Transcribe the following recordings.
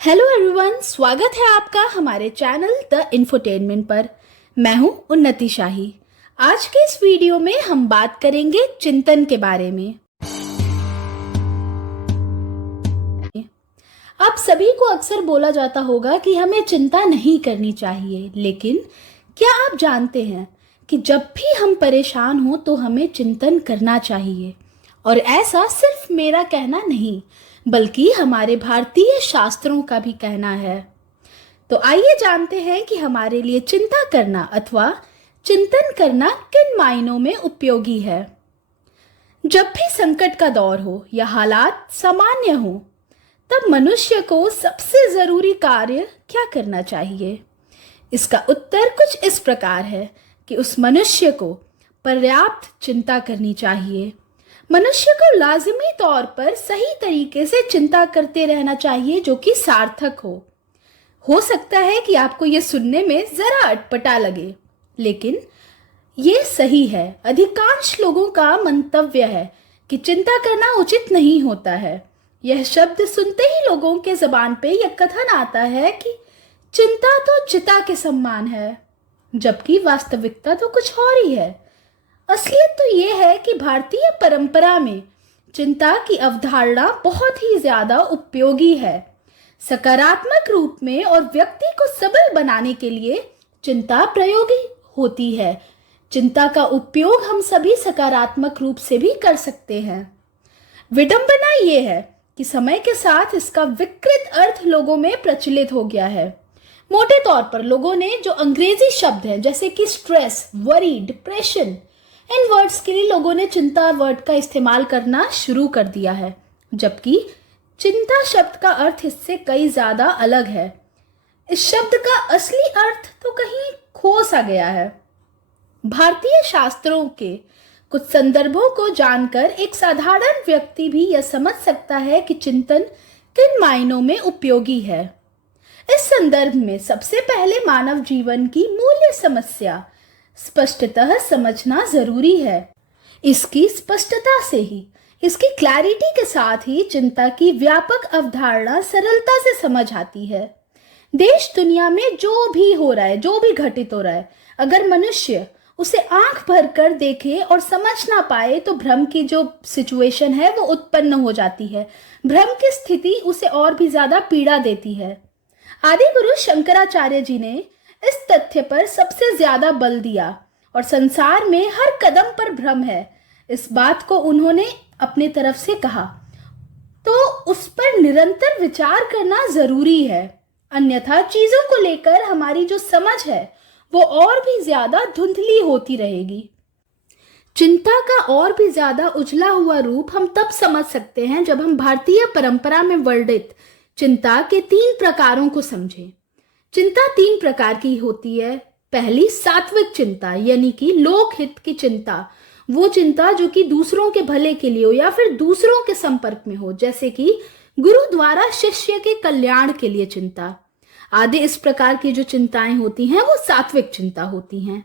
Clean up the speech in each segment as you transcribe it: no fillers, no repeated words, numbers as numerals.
Hello everyone, स्वागत है आपका हमारे चैनल द इंफोटेनमेंट पर। मैं हूं उन्नति शाही। आज के इस वीडियो में हम बात करेंगे चिंतन के बारे में। आप सभी को अक्सर बोला जाता होगा कि हमें चिंता नहीं करनी चाहिए, लेकिन क्या आप जानते हैं कि जब भी हम परेशान हो तो हमें चिंतन करना चाहिए। और ऐसा सिर्फ मेरा कहना नहीं, बल्कि हमारे भारतीय शास्त्रों का भी कहना है। तो आइए जानते हैं कि हमारे लिए चिंता करना अथवा चिंतन करना किन मायनों में उपयोगी है। जब भी संकट का दौर हो या हालात सामान्य हो, तब मनुष्य को सबसे जरूरी कार्य क्या करना चाहिए? इसका उत्तर कुछ इस प्रकार है कि उस मनुष्य को पर्याप्त चिंता करनी चाहिए। मनुष्य को लाजिमी तौर पर सही तरीके से चिंता करते रहना चाहिए, जो कि सार्थक हो सकता है कि आपको ये सुनने में जरा अटपटा लगे, लेकिन ये सही है। अधिकांश लोगों का मंतव्य है कि चिंता करना उचित नहीं होता है। यह शब्द सुनते ही लोगों के जबान पे यह कथन आता है कि चिंता तो चिता के समान है, जबकि वास्तविकता तो कुछ और ही है। असलियत तो यह है कि भारतीय परंपरा में चिंता की अवधारणा बहुत ही ज्यादा उपयोगी है। सकारात्मक रूप में और व्यक्ति को सबल बनाने के लिए चिंता प्रयोगी होती है। चिंता का उपयोग हम सभी सकारात्मक रूप से भी कर सकते हैं। विडंबना यह है कि समय के साथ इसका विकृत अर्थ लोगों में प्रचलित हो गया है। मोटे तौर पर लोगों ने जो अंग्रेजी शब्द हैं, जैसे कि स्ट्रेस, वरी, डिप्रेशन, इन वर्ड्स के लिए लोगों ने चिंता वर्ड का इस्तेमाल करना शुरू कर दिया है, जबकि चिंता शब्द का अर्थ इससे कई ज्यादा अलग है। इस शब्द का असली अर्थ तो कहीं खो सा गया है। भारतीय शास्त्रों के कुछ संदर्भों को जानकर एक साधारण व्यक्ति भी यह समझ सकता है कि चिंतन किन मायनों में उपयोगी है। इस संदर्भ में सबसे पहले मानव जीवन की मूल्य समस्या स्पष्टतः समझना जरूरी है। इसकी स्पष्टता से ही, इसकी क्लैरिटी के साथ ही चिंता की व्यापक अवधारणा सरलता से समझ आती है। देश दुनिया में जो भी हो रहा है, जो भी घटित हो रहा है, अगर मनुष्य उसे आंख भर कर देखे और समझ ना पाए तो भ्रम की जो सिचुएशन है वो उत्पन्न हो जाती है। भ्रम की स्थिति उसे और भी ज्यादा पीड़ा देती है। आदि गुरु शंकराचार्य जी ने इस तथ्य पर सबसे ज्यादा बल दिया और संसार में हर कदम पर भ्रम है, इस बात को उन्होंने अपने तरफ से कहा, तो उस पर निरंतर विचार करना जरूरी है। अन्यथा चीजों को लेकर हमारी जो समझ है वो और भी ज्यादा धुंधली होती रहेगी। चिंता का और भी ज्यादा उजला हुआ रूप हम तब समझ सकते हैं जब हम भारतीय परंपरा में वर्णित चिंता के 3 प्रकारों को समझें। चिंता 3 प्रकार की होती है। पहली सात्विक चिंता, यानी कि लोकहित की चिंता। वो चिंता जो कि दूसरों के भले के लिए हो या फिर दूसरों के संपर्क में हो, जैसे कि गुरु द्वारा शिष्य के कल्याण के लिए चिंता आदि। इस प्रकार की जो चिंताएं होती हैं वो सात्विक चिंता होती हैं।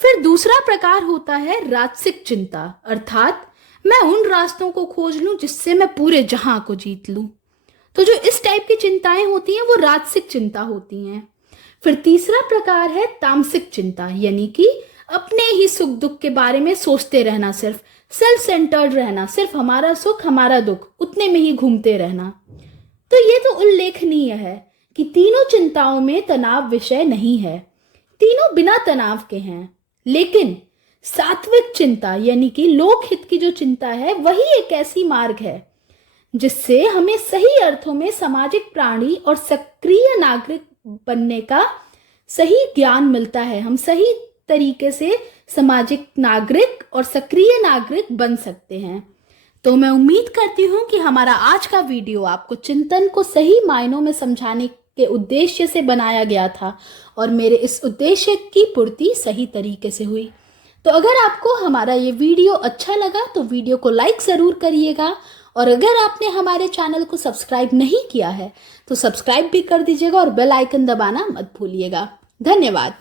फिर दूसरा प्रकार होता है राजसिक चिंता, अर्थात मैं उन रास्तों को खोज लूं जिससे मैं पूरे जहां को जीत लूं। तो जो इस टाइप की चिंताएं होती हैं वो राजसिक चिंता होती हैं। फिर तीसरा प्रकार है तामसिक चिंता, यानी कि अपने ही सुख दुख के बारे में सोचते रहना, सिर्फ सेल्फ सेंटर्ड रहना, सिर्फ हमारा सुख हमारा दुख उतने में ही घूमते रहना। तो ये तो उल्लेखनीय है कि तीनों चिंताओं में तनाव विषय नहीं है, तीनों बिना तनाव के हैं। लेकिन सात्विक चिंता यानी कि लोकहित की जो चिंता है वही एक ऐसी मार्ग है जिससे हमें सही अर्थों में सामाजिक प्राणी और सक्रिय नागरिक बनने का सही ज्ञान मिलता है। हम सही तरीके से सामाजिक नागरिक और सक्रिय नागरिक बन सकते हैं। तो मैं उम्मीद करती हूँ कि हमारा आज का वीडियो आपको चिंतन को सही मायनों में समझाने के उद्देश्य से बनाया गया था और मेरे इस उद्देश्य की पूर्ति सही तरीके से हुई। तो अगर आपको हमारा ये वीडियो अच्छा लगा तो वीडियो को लाइक ज़रूर करिएगा, और अगर आपने हमारे चैनल को सब्सक्राइब नहीं किया है तो सब्सक्राइब भी कर दीजिएगा और बेल आइकन दबाना मत भूलिएगा। धन्यवाद।